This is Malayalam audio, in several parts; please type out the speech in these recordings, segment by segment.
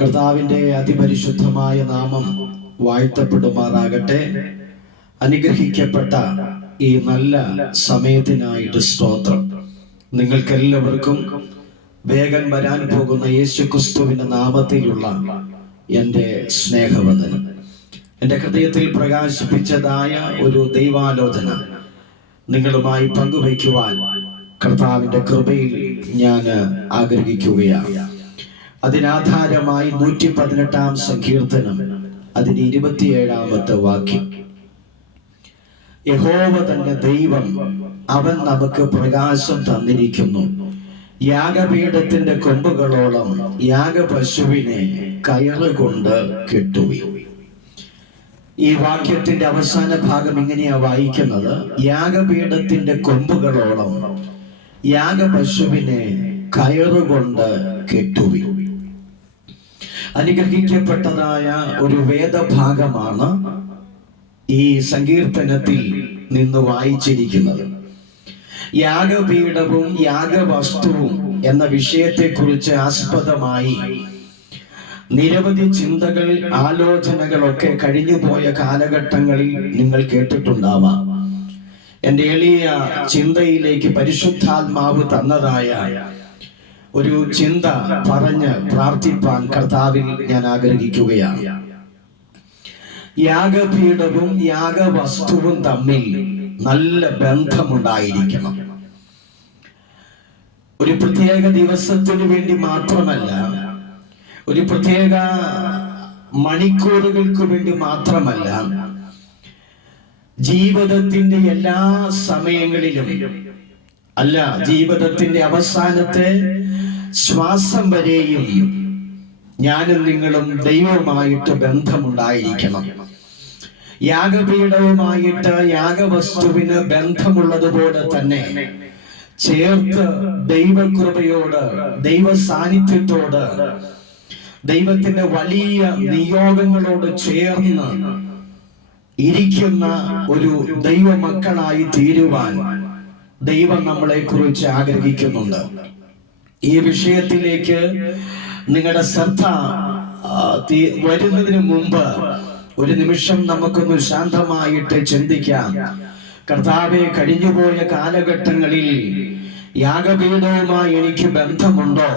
കർത്താവിൻ്റെ അതിപരിശുദ്ധമായ നാമം വാഴ്ത്തപ്പെടുമാറാകട്ടെ. അനുഗ്രഹിക്കപ്പെട്ട ഈ നല്ല സമയത്തിനായിട്ട് സ്തോത്രം. നിങ്ങൾക്കെല്ലാവർക്കും വേഗം വരാൻ പോകുന്ന യേശുക്രിസ്തുവിന്റെ നാമത്തിലുള്ള എൻ്റെ സ്നേഹവന്ദനം. എൻ്റെ ഹൃദയത്തിൽ പ്രകാശിപ്പിച്ചതായ ഒരു ദൈവാലോചന നിങ്ങളുമായി പങ്കുവയ്ക്കുവാൻ കർത്താവിൻ്റെ കൃപയിൽ ഞാൻ ആഗ്രഹിക്കുകയാണ്. അതിനാധാരമായി 118 സങ്കീർത്തനം അതിന്റെ 27 വാക്യം. യഹോവ തന്നെ ദൈവം, അവൻ നമുക്ക് പ്രകാശം തന്നിരിക്കുന്നു. യാഗപീഠത്തിന്റെ കൊമ്പുകളോളം യാഗപശുവിനെ കയറുകൊണ്ട് കെട്ടുവി. ഈ വാക്യത്തിന്റെ അവസാന ഭാഗം ഇങ്ങനെയാ വായിക്കുന്നത്: യാഗപീഠത്തിന്റെ കൊമ്പുകളോളം യാഗപശുവിനെ കയറുകൊണ്ട് കെട്ടുവി. അനുഗ്രഹിക്കപ്പെട്ടതായ ഒരു വേദഭാഗമാണ് ഈ സങ്കീർത്തനത്തിൽ നിന്ന് വായിച്ചിരിക്കുന്നത്. യാഗപീഠവും യാഗവസ്തുവും എന്ന വിഷയത്തെക്കുറിച്ച് ആസ്പദമായി നിരവധി ചിന്തകൾ, ആലോചനകളൊക്കെ കഴിഞ്ഞുപോയ കാലഘട്ടങ്ങളിൽ നിങ്ങൾ കേട്ടിട്ടുണ്ടാവാം. എൻ്റെ എളിയ ചിന്തയിലേക്ക് പരിശുദ്ധാത്മാവ് തന്നതായ ഒരു ചിന്ത പറഞ്ഞ് പ്രാർത്ഥിപ്പാൻ കർത്താവിൽ ഞാൻ ആഗ്രഹിക്കുകയാണ്. യാഗപീഠവും യാഗവസ്തുവും തമ്മിൽ നല്ല ബന്ധമുണ്ടായിരിക്കണം. ഒരു പ്രത്യേക ദിവസത്തിനു വേണ്ടി മാത്രമല്ല, ഒരു പ്രത്യേക മണിക്കൂറുകൾക്ക് വേണ്ടി മാത്രമല്ല, ജീവിതത്തിന്റെ എല്ലാ സമയങ്ങളിലും അല്ല, ജീവിതത്തിന്റെ അവസാനത്തെ ശ്വാസം വരെയും ഞാനും നിങ്ങളും ദൈവവുമായിട്ട് ബന്ധമുണ്ടായിരിക്കണം. യാഗപീഠവുമായിട്ട് യാഗവസ്തുവിന് ബന്ധമുള്ളതുപോലെ തന്നെ ചേർത്ത് ദൈവകൃപയോട്, ദൈവ സാന്നിധ്യത്തോട്, ദൈവത്തിന്റെ വലിയ നിയോഗങ്ങളോട് ചേർന്ന് ഇരിക്കുന്ന ഒരു ദൈവമക്കളായി തീരുവാൻ ദൈവം നമ്മളെ കുറിച്ച് ആഗ്രഹിക്കുന്നുണ്ട്. ഈ വിഷയത്തിലേക്ക് നിങ്ങളുടെ ശ്രദ്ധ വരുന്നതിന് മുമ്പ് ഒരു നിമിഷം നമുക്കൊന്ന് ശാന്തമായിട്ട് ചിന്തിക്കാം. കർത്താവെ, കഴിഞ്ഞുപോയ കാലഘട്ടങ്ങളിൽ യാഗപീഠവുമായി എനിക്ക് ബന്ധമുണ്ടോ?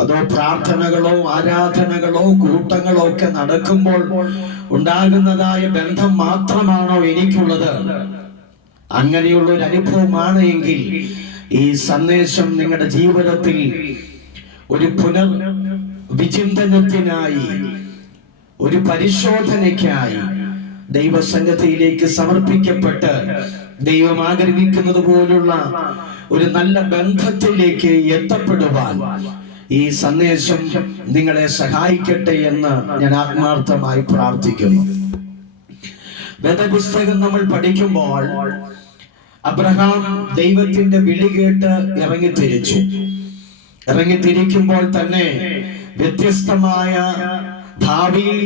അതോ പ്രാർത്ഥനകളോ ആരാധനകളോ കൂട്ടങ്ങളോ ഒക്കെ നടക്കുമ്പോൾ ഉണ്ടാകുന്നതായ ബന്ധം മാത്രമാണോ എനിക്കുള്ളത്? അങ്ങനെയുള്ള ഒരു അനുഭവമാണ് എങ്കിൽ ഈ സന്ദേശം നിങ്ങളുടെ ജീവിതത്തിൽ ഒരു പുനർ വിചിന്തനത്തിനായി, ഒരു പരിശോധനയ്ക്കായി ദൈവസന്നിധിയിലേക്ക് സമർപ്പിക്കപ്പെട്ട് ദൈവം ആഗ്രഹിക്കുന്നത് പോലുള്ള ഒരു നല്ല ബന്ധത്തിലേക്ക് എത്തപ്പെടുവാൻ ഈ സന്ദേശം നിങ്ങളെ സഹായിക്കട്ടെ എന്ന് ഞാൻ ആത്മാർത്ഥമായി പ്രാർത്ഥിക്കുന്നു. വേദപുസ്തകം നമ്മൾ പഠിക്കുമ്പോൾ അബ്രഹാം ദൈവത്തിന്റെ വിളി കേട്ട് ഇറങ്ങിത്തിരിക്കുമ്പോൾ തന്നെ വ്യത്യസ്തമായ ഭാവിയിൽ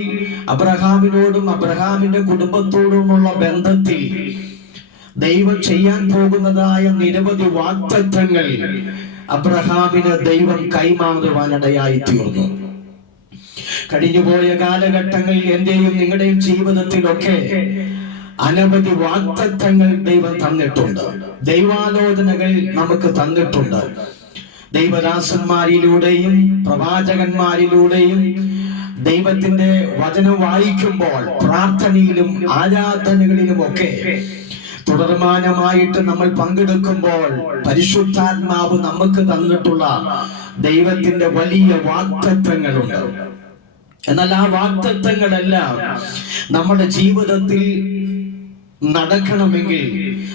അബ്രഹാമിനോടും അബ്രഹാമിന്റെ കുടുംബത്തോടുമുള്ള ബന്ധത്തിൽ ദൈവം ചെയ്യാൻ പോകുന്നതായ നിരവധി വാഗ്ദത്തങ്ങൾ അബ്രഹാമിന് ദൈവം കൈമാറുവാനിടയായി തീർന്നു. കഴിഞ്ഞുപോയ കാലഘട്ടങ്ങളിൽ എന്റെയും നിങ്ങളുടെയും ജീവിതത്തിലൊക്കെ അനവധി വാഗ്ദത്തങ്ങൾ ദൈവം തന്നിട്ടുണ്ട്. ദൈവാലോചനകൾ നമുക്ക് തന്നിട്ടുണ്ട്. ദൈവദാസന്മാരിലൂടെയും പ്രവാചകന്മാരിലൂടെയും ദൈവത്തിന്റെ വചനം വായിക്കുമ്പോൾ പ്രാർത്ഥനയിലും ആരാധനകളിലും ഒക്കെ തുടർമാനമായിട്ട് നമ്മൾ പങ്കെടുക്കുമ്പോൾ പരിശുദ്ധാത്മാവ് നമുക്ക് തന്നിട്ടുള്ള ദൈവത്തിന്റെ വലിയ വാഗ്ദത്തങ്ങളുണ്ട്. എന്നാൽ ആ വാഗ്ദത്തങ്ങളെല്ലാം നമ്മുടെ ജീവിതത്തിൽ നടക്കണമെങ്കിൽ,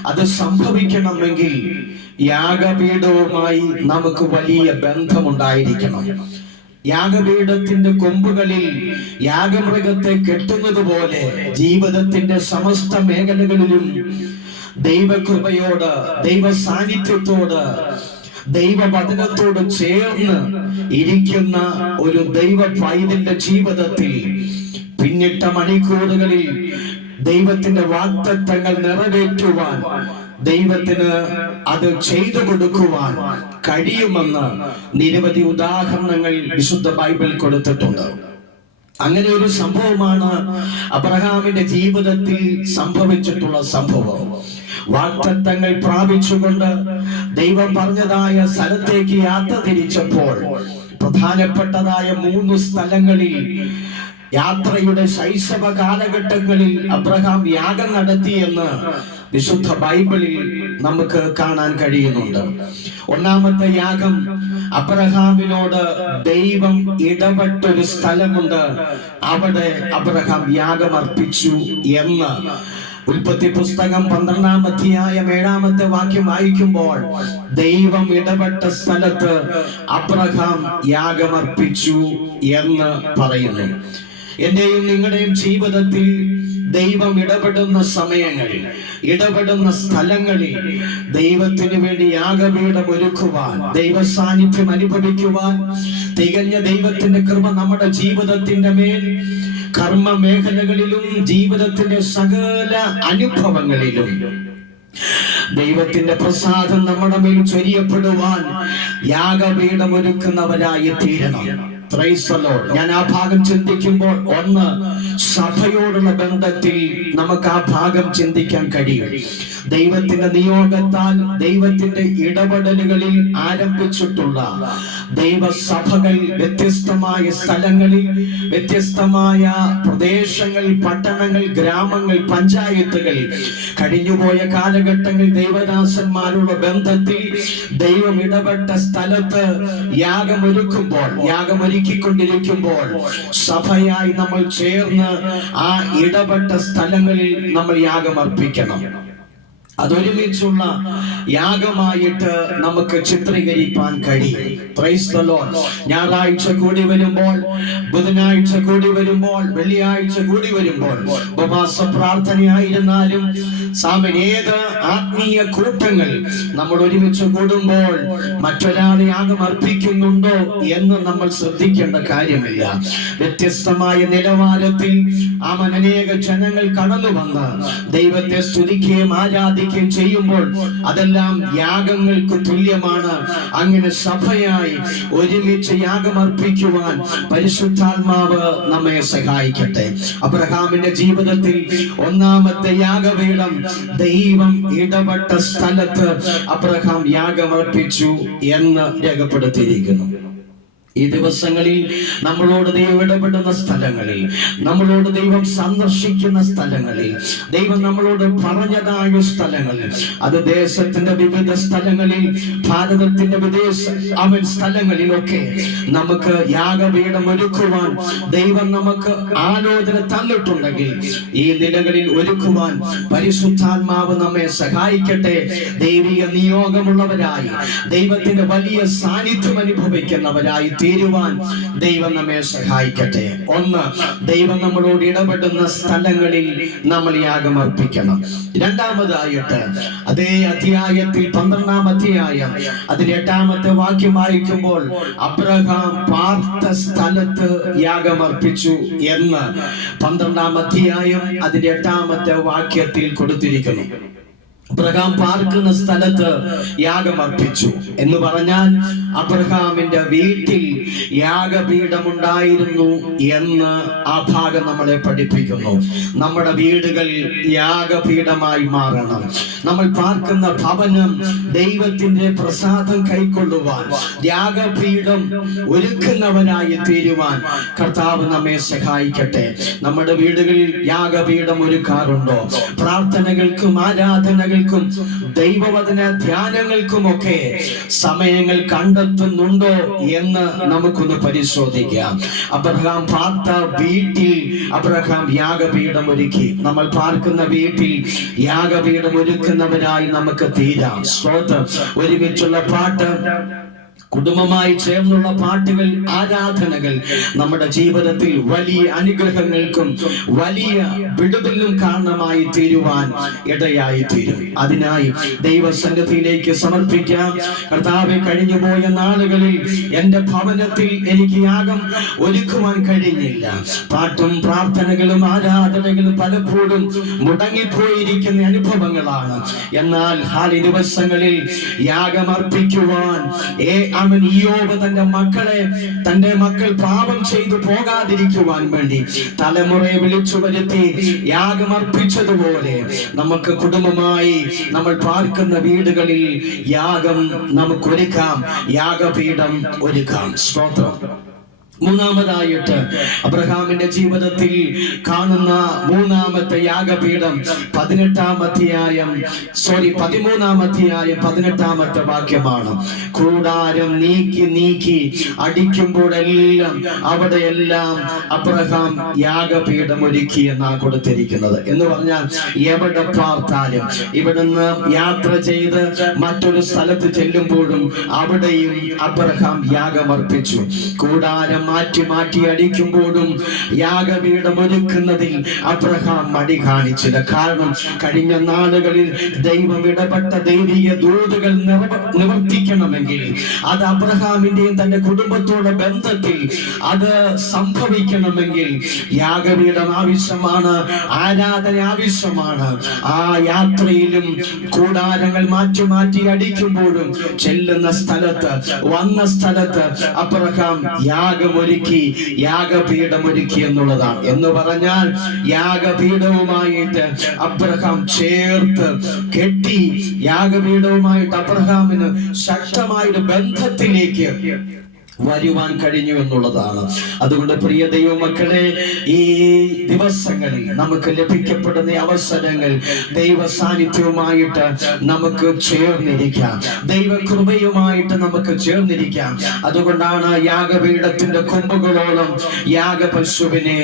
അത് സംഭവിക്കണമെങ്കിൽ യാഗപീഠവുമായി നമുക്ക് വലിയ ബന്ധമുണ്ടായിരിക്കണം. യാഗപീഠത്തിന്റെ കൊമ്പുകളിൽ യാഗമൃഗത്തെ കെട്ടുന്നത് പോലെ ജീവിതത്തിന്റെ സമസ്ത മേഖലകളിലും ദൈവകൃപയോട്, ദൈവ സാന്നിധ്യത്തോട്, ദൈവവചനത്തോട് ചേർന്ന് ഇരിക്കുന്ന ഒരു ദൈവ പൈതലിന്റെ ജീവിതത്തിൽ പിന്നിട്ട മണിക്കൂറുകളിൽ ദൈവത്തിന്റെ വാഗ്ദത്തങ്ങൾ നിറവേറ്റുവാൻ ദൈവത്തിന് അത് ചെയ്തു കൊടുക്കുവാൻ കഴിയുമെന്ന് നിരവധി ഉദാഹരണങ്ങൾ വിശുദ്ധ ബൈബിൾ കൊടുത്തിട്ടുണ്ട്. അങ്ങനെ ഒരു സംഭവമാണ് അബ്രഹാമിന്റെ ജീവിതത്തിൽ സംഭവിച്ചിട്ടുള്ള സംഭവം. വാഗ്ദത്തങ്ങൾ പ്രാപിച്ചുകൊണ്ട് ദൈവം പറഞ്ഞതായ സ്ഥലത്തേക്ക് യാത്ര തിരിച്ചപ്പോൾ പ്രധാനപ്പെട്ടതായ 3 സ്ഥലങ്ങളിൽ യാത്രയുടെ ശൈശവ കാലഘട്ടങ്ങളിൽ അബ്രഹാം യാഗം നടത്തിയെന്ന് വിശുദ്ധ ബൈബിളിൽ നമുക്ക് കാണാൻ കഴിയുന്നുണ്ട്. ഒന്നാമത്തെ യാഗം, അബ്രഹാമിനോട് ദൈവം ഇടപെട്ടൊരു സ്ഥലമുണ്ട്, അവിടെ അബ്രഹാം യാഗമർപ്പിച്ചു എന്ന് ഉൽപ്പത്തി പുസ്തകം 12-ാം അധ്യായം 7-ാമത്തെ വാക്യം വായിക്കുമ്പോൾ ദൈവം ഇടപെട്ട സ്ഥലത്ത് അബ്രഹാം യാഗമർപ്പിച്ചു എന്ന് പറയുന്നു. എന്റെയും നിങ്ങളുടെയും ജീവിതത്തിൽ ദൈവം ഇടപെടുന്ന സമയങ്ങളിൽ, ഇടപെടുന്ന സ്ഥലങ്ങളിൽ ദൈവത്തിന് വേണ്ടി യാഗപീഠം ഒരുക്കുവാൻ, ദൈവ സാന്നിധ്യം അനുഭവിക്കുവാൻ, തികഞ്ഞ ദൈവത്തിന്റെ കൃപ നമ്മുടെ ജീവിതത്തിന്റെ മേൽ, കർമ്മ മേഖലകളിലും ജീവിതത്തിന്റെ സകല അനുഭവങ്ങളിലും ദൈവത്തിന്റെ പ്രസാദം നമ്മുടെ മേൽ ചൊരിയപ്പെടുവാൻ യാഗപീഠം ഒരുക്കുന്നവരായി തീരണം. ഞാൻ ആ ഭാഗം ചിന്തിക്കുമ്പോൾ ഒന്ന്, സഭയോടുള്ള ബന്ധത്തിൽ നമുക്ക് ആ ഭാഗം ചിന്തിക്കാൻ കഴിയും. ദൈവത്തിന്റെ നിയോഗത്താൽ, ദൈവത്തിന്റെ ഇടപെടലുകളിൽ ആരംഭിച്ചിട്ടുള്ള ദൈവസഭകൾ വ്യത്യസ്തമായ സ്ഥലങ്ങളിൽ, വ്യത്യസ്തമായ പ്രദേശങ്ങൾ, പട്ടണങ്ങൾ, ഗ്രാമങ്ങൾ, പഞ്ചായത്തുകൾ, കഴിഞ്ഞുപോയ കാലഘട്ടങ്ങൾ ദൈവദാസന്മാരുടെ ബന്ധത്തിൽ ദൈവം ഇടപെട്ട സ്ഥലത്ത് യാഗമൊരുക്കുമ്പോൾ, യാഗമൊരുക്കിക്കൊണ്ടിരിക്കുമ്പോൾ സഭയായി നമ്മൾ ചേർന്ന് ആ ഇടപെട്ട സ്ഥലങ്ങളിൽ നമ്മൾ യാഗമർപ്പിക്കണം. അതൊരുമിച്ചുള്ള യാഗമായിട്ട് നമുക്ക് ചിത്രീകരിക്കാൻ കഴിയും. Praise the Lord. ഞായറാഴ്ച കൂടി വരുമ്പോൾ, ബുധനാഴ്ച കൂടി വരുമ്പോൾ, വെള്ളിയാഴ്ച കൂടി വരുമ്പോൾ, ഉപവാസ പ്രാർത്ഥനയായിരുന്നാലും ഏത് ആത്മീയ കൂട്ടങ്ങൾ നമ്മൾ ഒരുമിച്ച് കൂടുമ്പോൾ മറ്റൊരാളെ യാഗം അർപ്പിക്കുന്നുണ്ടോ എന്ന് നമ്മൾ ശ്രദ്ധിക്കേണ്ട കാര്യമില്ല. വ്യത്യസ്തമായ നിലവാരത്തിൽ അനേക ജനങ്ങൾ കടന്നു വന്ന് ദൈവത്തെ സ്തുതിക്കുകയും ആരാധിക്കുകയും ചെയ്യുമ്പോൾ അതെല്ലാം യാഗങ്ങൾക്ക് തുല്യമാണ്. അങ്ങനെ സഭയായി ഒരുമിച്ച് യാഗമർപ്പിക്കുവാൻ പരിശുദ്ധാത്മാവ് നമ്മെ സഹായിക്കട്ടെ. അബ്രഹാമിന്റെ ജീവിതത്തിൽ ഒന്നാമത്തെ യാഗപീഠം ദൈവം ഇടപെട്ട സ്ഥലത്ത് അബ്രഹാം യാഗമർപ്പിച്ചു എന്ന് രേഖപ്പെടുത്തിയിരിക്കുന്നു. ഈ ദിവസങ്ങളിൽ നമ്മളോട് ദൈവം ഇടപെടുന്ന സ്ഥലങ്ങളിൽ, നമ്മളോട് ദൈവം സന്ദർശിക്കുന്ന സ്ഥലങ്ങളിൽ, ദൈവം നമ്മളോട് പറഞ്ഞതായ സ്ഥലങ്ങളിൽ, അത് ദേശത്തിന്റെ വിവിധ സ്ഥലങ്ങളിൽ, ഭാരതത്തിന്റെ വിദേശ സ്ഥലങ്ങളിലൊക്കെ നമുക്ക് യാഗപീഠം ഒരുക്കുവാൻ ദൈവം നമുക്ക് ആലോചന തന്നിട്ടുണ്ടെങ്കിൽ ഈ നിലകളിൽ ഒരുക്കുവാൻ പരിശുദ്ധാത്മാവ് നമ്മെ സഹായിക്കട്ടെ. ദൈവിക നിയോഗമുള്ളവരായി, ദൈവത്തിന്റെ വലിയ സാന്നിധ്യം അനുഭവിക്കുന്നവരായി തീരുവാൻ ദൈവം നമ്മെ സഹായിക്കട്ടെ. ഒന്ന്, ദൈവം നമ്മളോട് ഇടപെടുന്ന സ്ഥലങ്ങളിൽ നമ്മൾ യാഗമർപ്പിക്കണം. രണ്ടാമതായിട്ട് അതേ അധ്യായത്തിൽ 12-ാം അധ്യായം അതിൽ 8-ാമത്തെ വാക്യം വായിക്കുമ്പോൾ അബ്രഹാം പാർത്ത സ്ഥലത്ത് യാഗമർപ്പിച്ചു എന്ന് 12-ാം അധ്യായം അതിന്റെ 8-ാമത്തെ വാക്യത്തിൽ കൊടുത്തിരിക്കുന്നു. അബ്രഹാം പാർക്കുന്ന സ്ഥലത്ത് യാഗമർപ്പിച്ചു എന്ന് പറഞ്ഞാൽ അബ്രഹാമിന്റെ വീട്ടിൽ യാഗപീഠമുണ്ടായിരുന്നു എന്ന് ആ ഭാഗം നമ്മളെ പഠിപ്പിക്കുന്നു. നമ്മുടെ വീടുകൾ യാഗപീഠമായി മാറണം. നമ്മൾ പാർക്കുന്ന ഭവനം ദൈവത്തിന്റെ പ്രസാദം കൈക്കൊള്ളുവാൻ, യാഗപീഠം ഒരുക്കുന്നവനായി തീരുവാൻ കർത്താവ് നമ്മെ സഹായിക്കട്ടെ. നമ്മുടെ വീടുകളിൽ യാഗപീഠം ഒരുക്കാറുണ്ടോ? പ്രാർത്ഥനകൾക്കും ആരാധനകൾക്കും ദൈവവചന ധ്യാനങ്ങൾക്കുമൊക്കെ സമയങ്ങൾ കണ്ടെത്തുന്നുണ്ടോ എന്ന് നമുക്കൊന്ന് പരിശോധിക്കാം. അബ്രഹാം പാർത്ത വീട്ടിൽ അബ്രഹാം യാഗപീഠം ഒരുക്കി. നമ്മൾ പാർക്കുന്ന വീട്ടിൽ യാഗപീഠം ഒരുക്കുന്നവരായി നമുക്ക് തീരാം. സ്തോത്രം. ഒരുമിച്ചുള്ള പാട്ട്, കുടുംബമായി ചേർന്നുള്ള പാട്ടുകൾ, ആരാധനകൾ നമ്മുടെ ജീവിതത്തിൽ വലിയ അനുഗ്രഹങ്ങൾക്കും വലിയ വിടുതലിനും കാരണമായി തീരുവാൻ ഇടയായി തീരും. അതിനായി ദൈവസന്നിധിയിലേക്ക് സമർപ്പിക്കാം. കർത്താവെ, കഴിഞ്ഞുപോയ നാളുകളിൽ എന്റെ ഭവനത്തിൽ എനിക്ക് യാഗം ഒരുക്കുവാൻ കഴിഞ്ഞില്ല. പാട്ടും പ്രാർത്ഥനകളും ആരാധനകളും പലപ്പോഴും മുടങ്ങിപ്പോയിരിക്കുന്ന അനുഭവങ്ങളാണ്. എന്നാൽ ഈ ദിവസങ്ങളിൽ യാഗമർപ്പിക്കുവാൻ ഇയ്യോബ് തന്റെ മക്കൾ പാപം ചെയ്തു പോകാതിരിക്കുവാൻ വേണ്ടി തലമുറയെ വിളിച്ചു വരുത്തി യാഗമർപ്പിച്ചതുപോലെ നമുക്ക് കുടുംബമായി നമ്മൾ പാർക്കുന്ന വീടുകളിൽ യാഗം നമുക്ക് ഒരുക്കാം, യാഗപീഠം ഒരുക്കാം. സ്തോത്രം. മൂന്നാമതായിട്ട് അബ്രഹാമിന്റെ ജീവിതത്തിൽ കാണുന്ന മൂന്നാമത്തെ യാഗപീഠം 13-ാം അധ്യായം 18-ാമത്തെ വാക്യമാണ്. കൂടാരം നീക്കി അടിക്കുമ്പോഴെല്ലാം അവിടെയെല്ലാം അബ്രഹാം യാഗപീഠം ഒരുക്കി എന്നാണ് കൊടുത്തിരിക്കുന്നത്. എന്ന് പറഞ്ഞാൽ എവിടെ പാർത്താലും, ഇവിടുന്ന് യാത്ര ചെയ്ത് മറ്റൊരു സ്ഥലത്ത് ചെല്ലുമ്പോഴും അവിടെയും അബ്രഹാം യാഗമർപ്പിച്ചു. കൂടാരം മാറ്റി അടിക്കുമ്പോഴും യാഗപീഠം ഒരുക്കുന്നതിൽ അബ്രഹാം മടി കാണിച്ചില്ല. കാരണം കഴിഞ്ഞ നാളുകളിൽ ദൈവം ഇടപെട്ട ദൈവിക ദൂതുകൾ നിവർത്തിക്കണമെങ്കിൽ അത് അബ്രഹാമിന്റെയും തന്റെ കുടുംബത്തോടെ ബന്ധത്തിൽ അത് സംഭവിക്കണമെങ്കിൽ യാഗപീഠം ആവശ്യമാണ്, ആരാധന ആവശ്യമാണ്. ആ യാത്രയിലും കൂടാരങ്ങൾ മാറ്റി അടിക്കുമ്പോഴും ചെല്ലുന്ന സ്ഥലത്ത് വന്ന സ്ഥലത്ത് അബ്രഹാം യാഗപീഠമൊരുക്കി എന്നുള്ളതാണ്. എന്ന് പറഞ്ഞാൽ യാഗപീഠവുമായിട്ട് അബ്രഹാം ചേർത്ത് കെട്ടി, യാഗപീഠവുമായിട്ട് അബ്രഹാമിന് ശക്തമായൊരു ബന്ധത്തിലേക്ക് വരുവാൻ കഴിഞ്ഞു എന്നുള്ളതാണ്. അതുകൊണ്ട് പ്രിയ ദൈവമക്കളെ, ഈ ദിവസങ്ങളിൽ നമുക്ക് ലഭിക്കപ്പെടുന്ന അവസരങ്ങൾ ദൈവ സാന്നിധ്യവുമായിട്ട് നമുക്ക് ചേർന്നിരിക്കാം, ദൈവകൃപയുമായിട്ട് നമുക്ക് ചേർന്നിരിക്കാം. അതുകൊണ്ടാണ് യാഗപീഠത്തിന്റെ കൊമ്പുകളോളം യാഗപശുവിനെ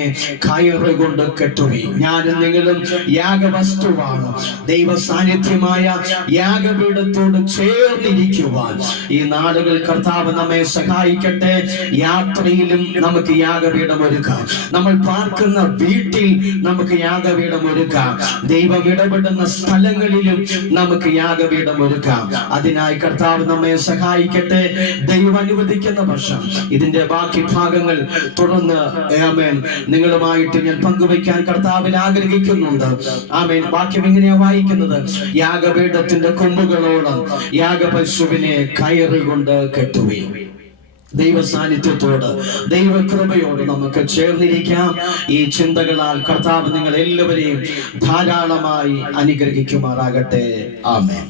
കയറുകൊണ്ട് കെട്ടുവി. ഞാനും നിങ്ങളും യാഗവസ്തുവാണ്. ദൈവ സാന്നിധ്യമായ യാഗപീഠത്തോട് ചേർന്നിരിക്കുവാൻ ഈ നാടുകൾ കർത്താവ് നമ്മെ സഹായിക്കും. യാത്രയിലും നമുക്ക് യാഗപീഠം ഒരുക്കാം, നമ്മൾ പാർക്കുന്ന വീട്ടിൽ നമുക്ക് യാഗപീഠം ഒരുക്കാം, ദൈവം ഇടപെടുന്ന സ്ഥലങ്ങളിലും നമുക്ക് യാഗപീഠം ഒരുക്കാം. അതിനായി കർത്താവ് നമ്മെ സഹായിക്കട്ടെ. ദൈവം അനുവദിക്കുന്ന പക്ഷം ഇതിന്റെ ബാക്കി ഭാഗങ്ങൾ തുടർന്ന് നിങ്ങളുമായിട്ട് ഞാൻ പങ്കുവയ്ക്കാൻ കർത്താവിൽ ആഗ്രഹിക്കുന്നുണ്ട്. ആമേൻ. വാക്യം ഇങ്ങനെയാ വായിക്കുന്നത്: യാഗപീഠത്തിന്റെ കൊമ്പുകളോളം യാഗപശുവിനെ കയറുകൊണ്ട് കെട്ടുവി. ദൈവ സാന്നിധ്യത്തോട്, ദൈവകൃപയോട് നമുക്ക് ചേർന്നിരിക്കാം. ഈ ചിന്തകളാൽ കർത്താവ് നിങ്ങൾ എല്ലാവരെയും ധാരാളമായി അനുഗ്രഹിക്കുമാറാകട്ടെ. ആമേൻ.